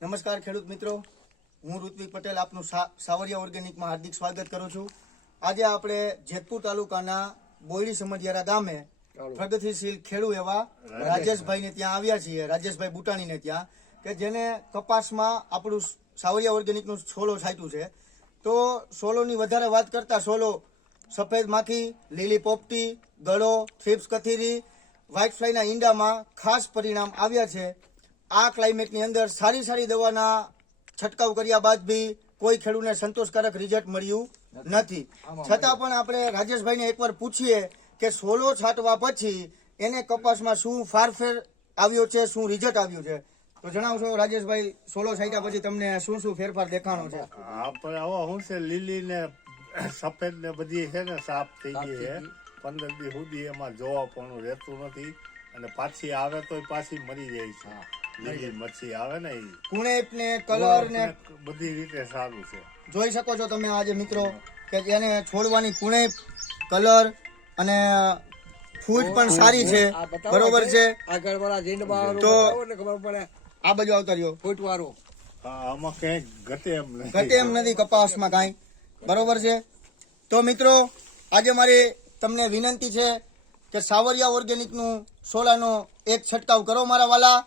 નમસ્કાર ખેડૂત મિત્રો. હું ઋત્વિક પટેલ આપનું સાવરિયા ઓર્ગેનિકમાં હાર્દિક સ્વાગત કરું છું. આજે આપણે જેતપુર તાલુકાના બોયડી સમજિયારા ગામે પ્રગતિશીલ ખેડૂત એવા રાજેશભાઈને ત્યાં આવ્યા છીએ. રાજેશભાઈ બુટાણીને ત્યાં કે જેને કપાસમાં આપણું સાવરિયા ઓર્ગેનિકનું સોલો છાંટ્યું છે. તો સોલોની વધારે વાત કરતા સોલો સફેદ માખી લીલી પોપટી ગળો થ્રિપ્સ કથીરી વ્હાઇટ ફ્લાયના ઈંડામાં ખાસ પરિણામ આવ્યા છે. આ ક્લાઇમેટની અંદર સારી સારી દવાના છંટકાવ કર્યા બાદ બી કોઈ ખેડૂતને સંતોષકારક રિઝલ્ટ મળ્યું નથી. છતાં પણ આપણે રાજેશભાઈને એકવાર પૂછીએ કે સોલો છાંટવા પછી એને કપાસમાં શું ફારફેર આવ્યો છે શું રિઝલ્ટ આવ્યું છે? તો જણાવશો રાજેશભાઈ સોલો છાંટ્યા પછી તમને શું શું ફેરફાર દેખાણો છે? આપણે હવે શું છે લીલી ને સફેદ ને બધી છે ને સાફ થઈ ગઈ છે. પંદર દી સુધી એમાં જોવા પણ રહેતું નથી. અને પાછી આવે તો પાછી મરી જાય છે. લીલી મચ્છી આવે ને કુણેપ ને કલર ને બધી રીતે સારું છે. જોઈ શકો છો તમે આજે મિત્રો કે એને છોડવાની કુણેપ કલર અને ફૂટ પણ સારી છે. બરોબર છે? આગળ વાળા ઝીંડવા તો- ખબર પડે. આ બાજુ આવતા રહ્યો. ફૂટ વાળો આમાં કઈ ઘટે એમ નથી. ઘટે એમ નથી કપાસમાં કાંઈ. બરોબર છે? તો મિત્રો આજે મારી તમને વિનંતી છે કે સાવરિયા ઓર્ગેનિકનું સોલાનો એક છંટકાવ કરો મારા વાલા.